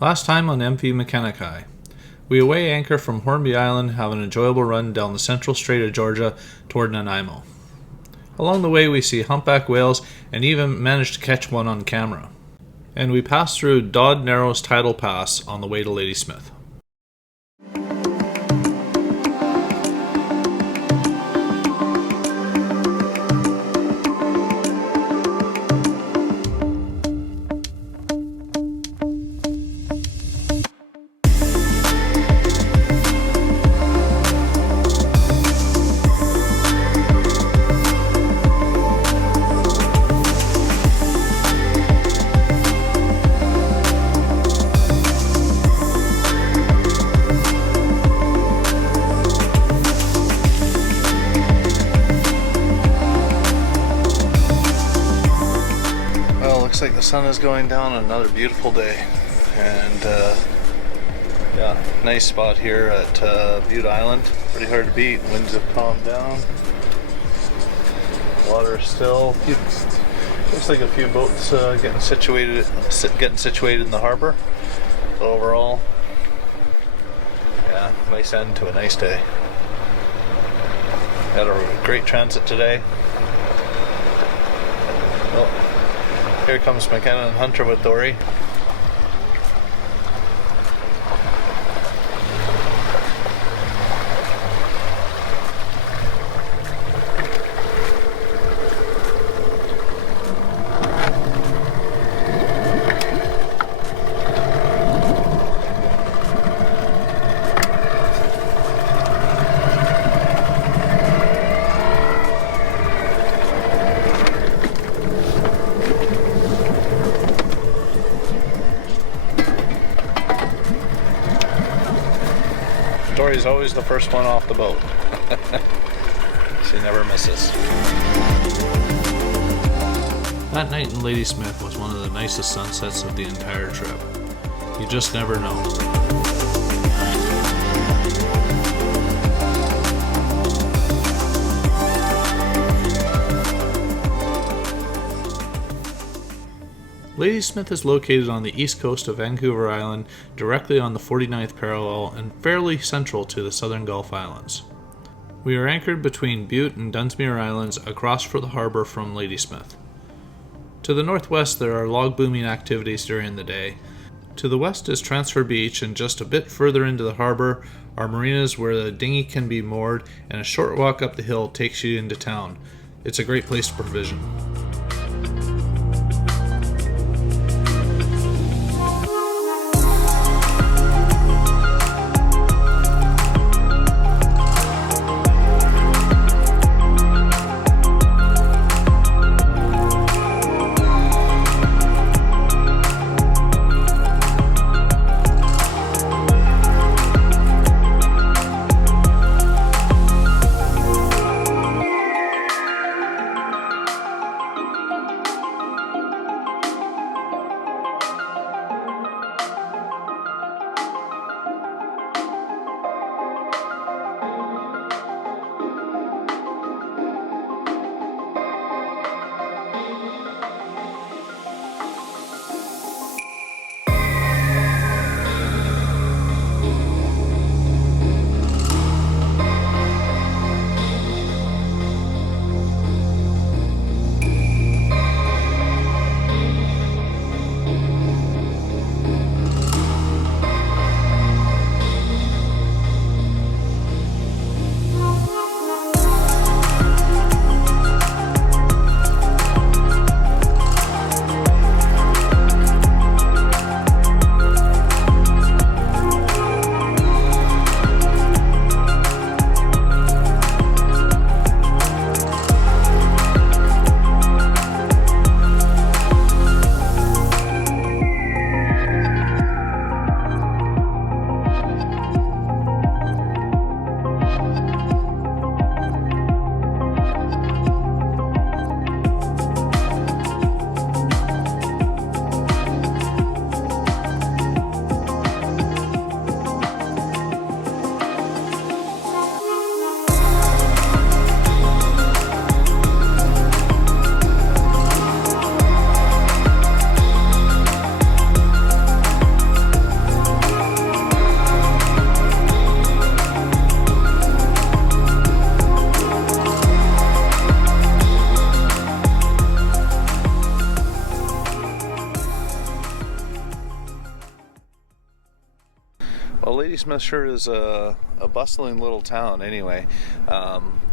Last time on MV Makena Kai. We aweigh anchor from Hornby Island, have an enjoyable run down the central strait of Georgia toward Nanaimo. Along the way we see humpback whales and even manage to catch one on camera. And we pass through Dodd Narrows Tidal Pass on the way to Ladysmith. Looks like the sun is going down on another beautiful day, and yeah, nice spot here at Bute Island. Pretty hard to beat. Winds have calmed down. Water is still. Looks like a few boats getting situated in the harbor. But overall, yeah, nice end to a nice day. Had a great transit today. Oh. Here comes Makena and Hunter with Dory. Dory's always the first one off the boat. She never misses. That night in Ladysmith was one of the nicest sunsets of the entire trip. You just never know. Ladysmith is located on the east coast of Vancouver Island, directly on the 49th parallel and fairly central to the southern Gulf Islands. We are anchored between Bute and Dunsmuir Islands across from the harbour from Ladysmith. To the northwest there are log booming activities during the day. To the west is Transfer Beach, and just a bit further into the harbour are marinas where the dinghy can be moored, and a short walk up the hill takes you into town. It's a great place to provision. Well, Ladysmith sure is a bustling little town anyway.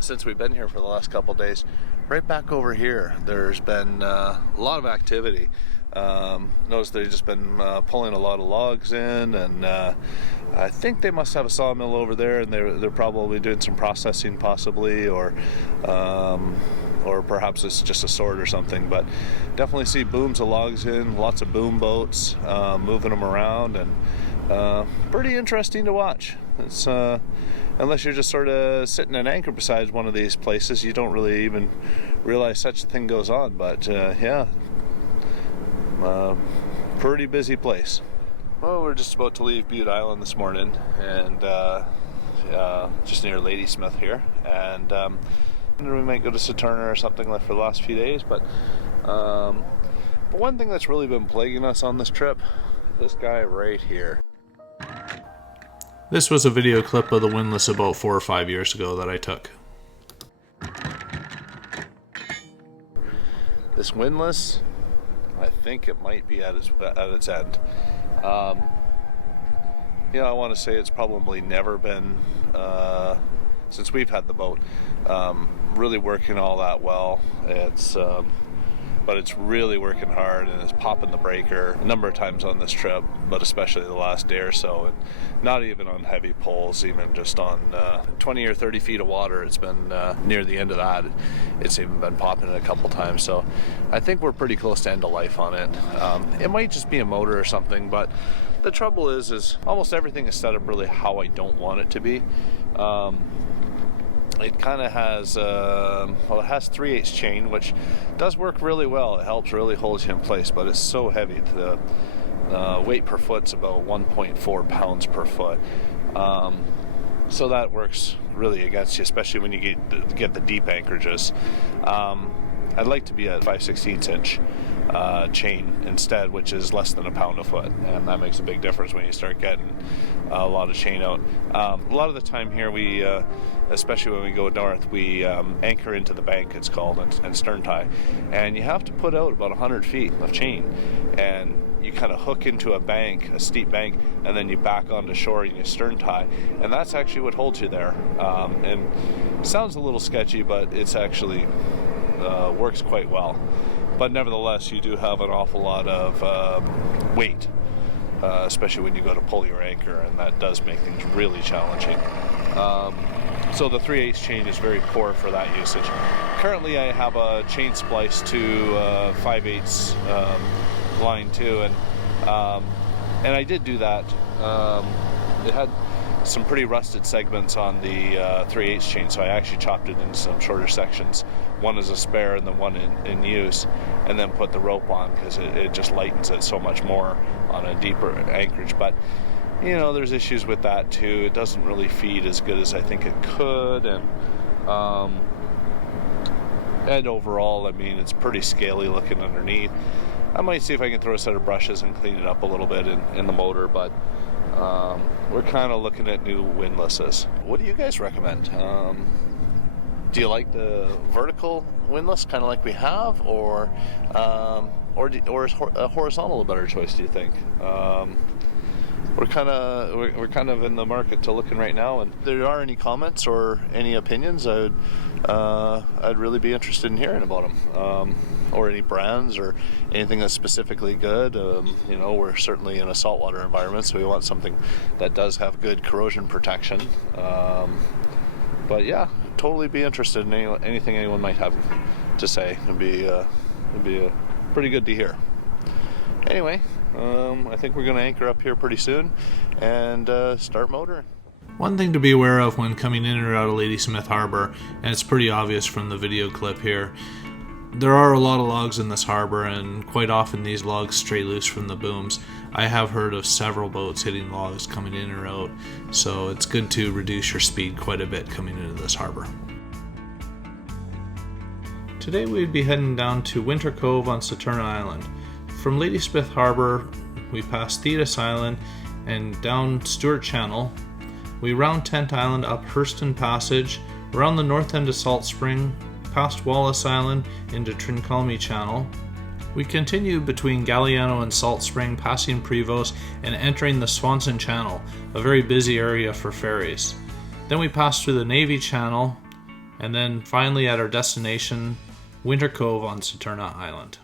Since we've been here for the last couple days, right back over here, there's been a lot of activity. Notice they've just been pulling a lot of logs in, and I think they must have a sawmill over there, and they're probably doing some processing possibly, or perhaps it's just a sort or something. But definitely see booms of logs in, lots of boom boats moving them around, and pretty interesting to watch. It's unless you're just sort of sitting at anchor beside one of these places, you don't really even realize such a thing goes on. But yeah, pretty busy place. Well, we're just about to leave Bute Island this morning, and just near Ladysmith here, and we might go to Saturna or something like for the last few days. But one thing that's really been plaguing us on this trip, this guy right here. This was a video clip of the Windlass about 4 or 5 years ago that I took. This Windlass, I think it might be at its end. I want to say it's probably never been, since we've had the boat, really working all that well. But it's really working hard, and it's popping the breaker a number of times on this trip, but especially the last day or so, and not even on heavy poles, even just on 20 or 30 feet of water. It's been near the end of that. It's even been popping it a couple times, so I think we're pretty close to end of life on it. It might just be a motor or something, but the trouble is almost everything is set up really how I don't want it to be. It kind of has, it has 3/8 chain, which does work really well. It helps really hold you in place, but it's so heavy. The weight per foot's about 1.4 pounds per foot. So that works really against you, especially when you get the deep anchorages. I'd like to be at 5/16 inch chain instead, which is less than a pound a foot, and that makes a big difference when you start getting a lot of chain out. A lot of the time here, we especially when we go north, we anchor into the bank, it's called, and stern tie, and you have to put out about 100 feet of chain, and you kind of hook into a steep bank, and then you back onto shore and you stern tie, and that's actually what holds you there. And it sounds a little sketchy, but it's actually works quite well. But nevertheless, you do have an awful lot of weight, especially when you go to pull your anchor, and that does make things really challenging. So the 3/8 chain is very poor for that usage. Currently, I have a chain splice to 5/8 line too, and I did do that. It had some pretty rusted segments on the 3/8 chain, so I actually chopped it into some shorter sections, one as a spare and then one in use, and then put the rope on, because it just lightens it so much more on a deeper anchorage. But there's issues with that too. It doesn't really feed as good as I think it could, and overall, I mean, it's pretty scaly looking underneath. I might see if I can throw a set of brushes and clean it up a little bit in the motor, but we're kind of looking at new windlasses. What do you guys recommend? Do you like the vertical windlass, kind of like we have, or is a horizontal a better choice, do you think? We're kind of in the market to looking right now, and if there are any comments or any opinions, I'd really be interested in hearing about them, or any brands or anything that's specifically good. We're certainly in a saltwater environment, so we want something that does have good corrosion protection. But yeah, totally be interested in anything anyone might have to say. It'd be pretty good to hear. Anyway, I think we're going to anchor up here pretty soon and start motoring. One thing to be aware of when coming in or out of Ladysmith Harbour, and it's pretty obvious from the video clip here, there are a lot of logs in this harbour, and quite often these logs stray loose from the booms. I have heard of several boats hitting logs coming in or out, so it's good to reduce your speed quite a bit coming into this harbour. Today we'd be heading down to Winter Cove on Saturna Island. From Ladysmith Harbour, we pass Bute Island and down Stewart Channel. We round Tent Island up Hurston Passage, around the north end of Salt Spring, past Wallace Island into Trincomalee Channel, We continue between Galliano and Salt Spring, passing Prevost and entering the Swanson Channel, a very busy area for ferries. Then we pass through the Navy Channel, and then finally at our destination, Winter Cove on Saturna Island.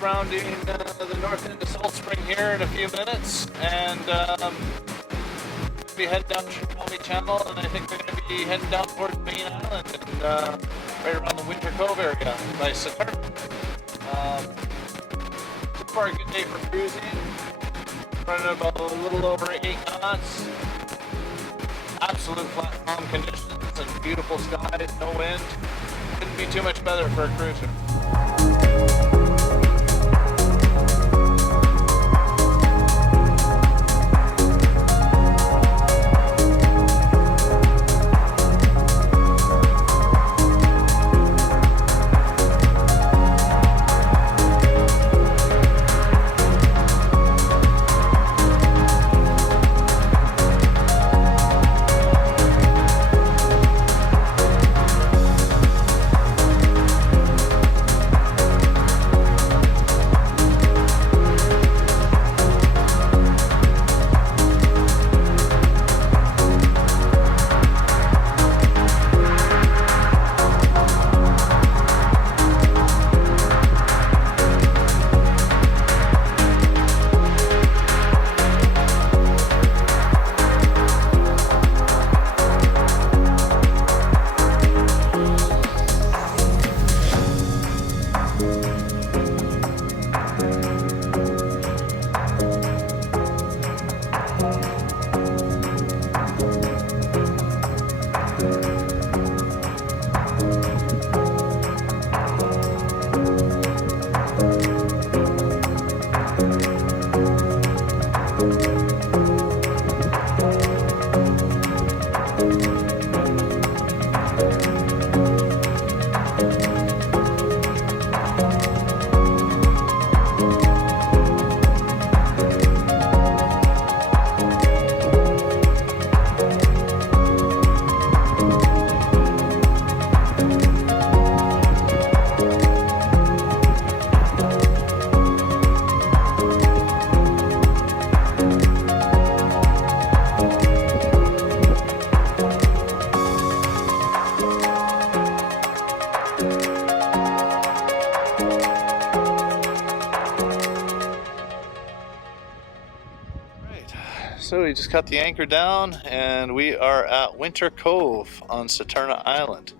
Rounding the north end of Salt Spring here in a few minutes, and be heading down Shelby Channel, and I think we're going to be heading down towards Bute Island and right around the Winter Cove area by Saturna. So far, a good day for cruising. Running about a little over 8 knots. Absolute flat calm conditions and beautiful skies, no wind. Couldn't be too much better for a cruiser. So we just got the anchor down and we are at Winter Cove on Saturna Island.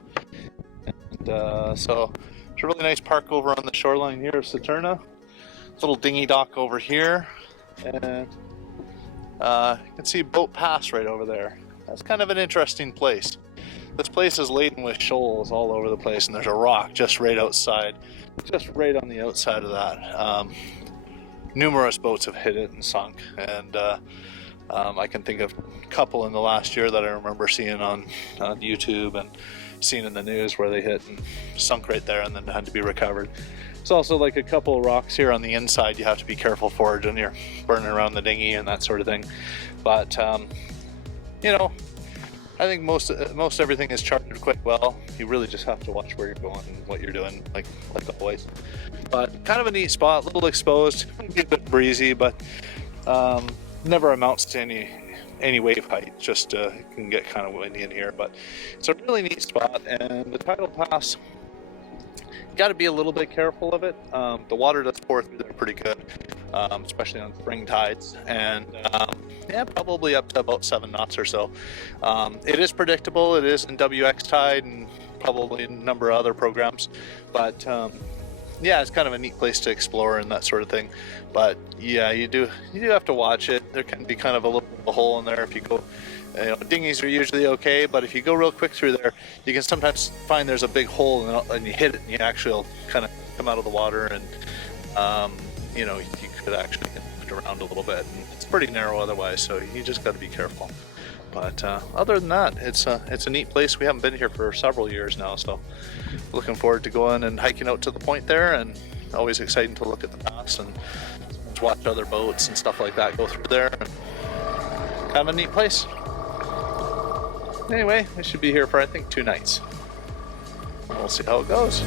And so it's a really nice park over on the shoreline here of Saturna. Little dinghy dock over here, and you can see Boat Pass right over there. That's kind of an interesting place. This place is laden with shoals all over the place, and there's a rock just right outside, just right on the outside of that. Numerous boats have hit it and sunk, and I can think of a couple in the last year that I remember seeing on YouTube and seeing in the news where they hit and sunk right there and then had to be recovered. There's also like a couple of rocks here on the inside you have to be careful for when you're burning around the dinghy and that sort of thing. But you know, I think most everything is charted quite well. You really just have to watch where you're going and what you're doing, like always. But kind of a neat spot, a little exposed, be a bit breezy, but never amounts to any wave height. Just it can get kind of windy in here, but it's a really neat spot. And the tidal pass, you got to be a little bit careful of it. The water does pour through there pretty good, especially on spring tides, and yeah, probably up to about 7 knots or so. It is predictable. It is in WX tide and probably a number of other programs, but yeah, it's kind of a neat place to explore and that sort of thing. But yeah, you do have to watch it. There can be kind of a little bit of a hole in there if you go. You know, dinghies are usually okay, but if you go real quick through there, you can sometimes find there's a big hole and you hit it and you actually kind of come out of the water, and you know, you could actually get knocked around a little bit. And it's pretty narrow otherwise, so you just got to be careful. But other than that, it's a neat place. We haven't been here for several years now, so looking forward to going and hiking out to the point there, and always exciting to look at the pass and watch other boats and stuff like that go through there. Kind of a neat place. Anyway, we should be here for I think 2 nights. We'll see how it goes.